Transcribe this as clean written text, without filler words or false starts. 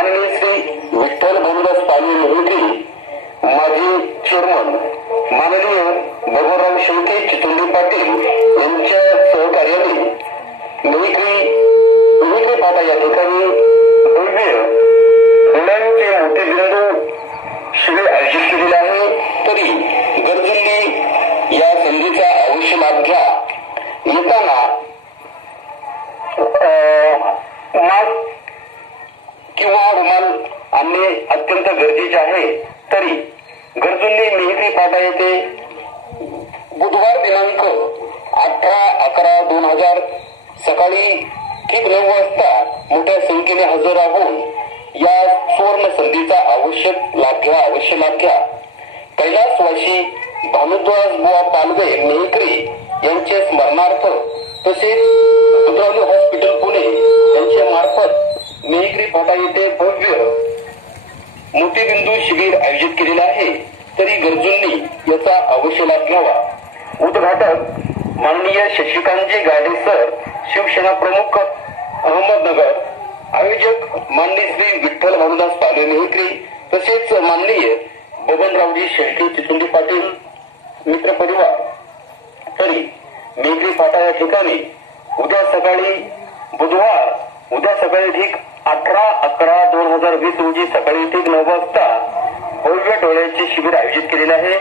माननीय श्री विठ्ठल भानुदास पालवे मोहिते, माजी चेअरमन माननीय भगवानराव शेळके चितुंडे पाटील यांच्या सहकार्याने मिमिक्री फाटा या ठिकाणी भव्य डोळ्यांचे मोतीबिंदू शिबिर आयोजित केलेले आहे. तरी गरजूंनी या संधीचा अवश्य लाभ घ्या. येताना मास्क किंवा रुमाल आणणे अत्यंत गरजेचे आहे. तरी गरजूंनी मिमिक्री फाटा येथे बुधवार दिनांक 18/11/2000 सकाळी ठीक 9 वाजता मोठ्या संख्येने हजर राहून या सुवर्ण संधीचा अवश्य लाभ घ्या. कैलासवासी भानुदास बुवा पालवे मेहकरी यांचे स्मरणार्थ तसेच बुधवारी हॉस्पिटल पुणे यांच्या मार्फत मेहकरी फाटा येथे भव्य मोतीबिंदू शिबिर आयोजित केलेले आहे. तरी गरजूंनी याचा अवश्य लाभ घ्यावा. उद्घाटक माननीय शशिकांतजी गाडे सर, शिवसेना प्रमुख अहमदनगर. आयोजक माननीय श्री विठ्ठल भानुदास पालवे मेहकरी तसेच माननीय बबनरावजी शेळके चितुंडे पाटील मित्र परिवार. तरी मेहकरी फाटा या ठिकाणी उद्या सकाळी ठीक 18/11/2020 रोजी सकाळी ठीक 9 वाजता भव्य डोळ्याचे शिबिर आयोजित केलेले आहे.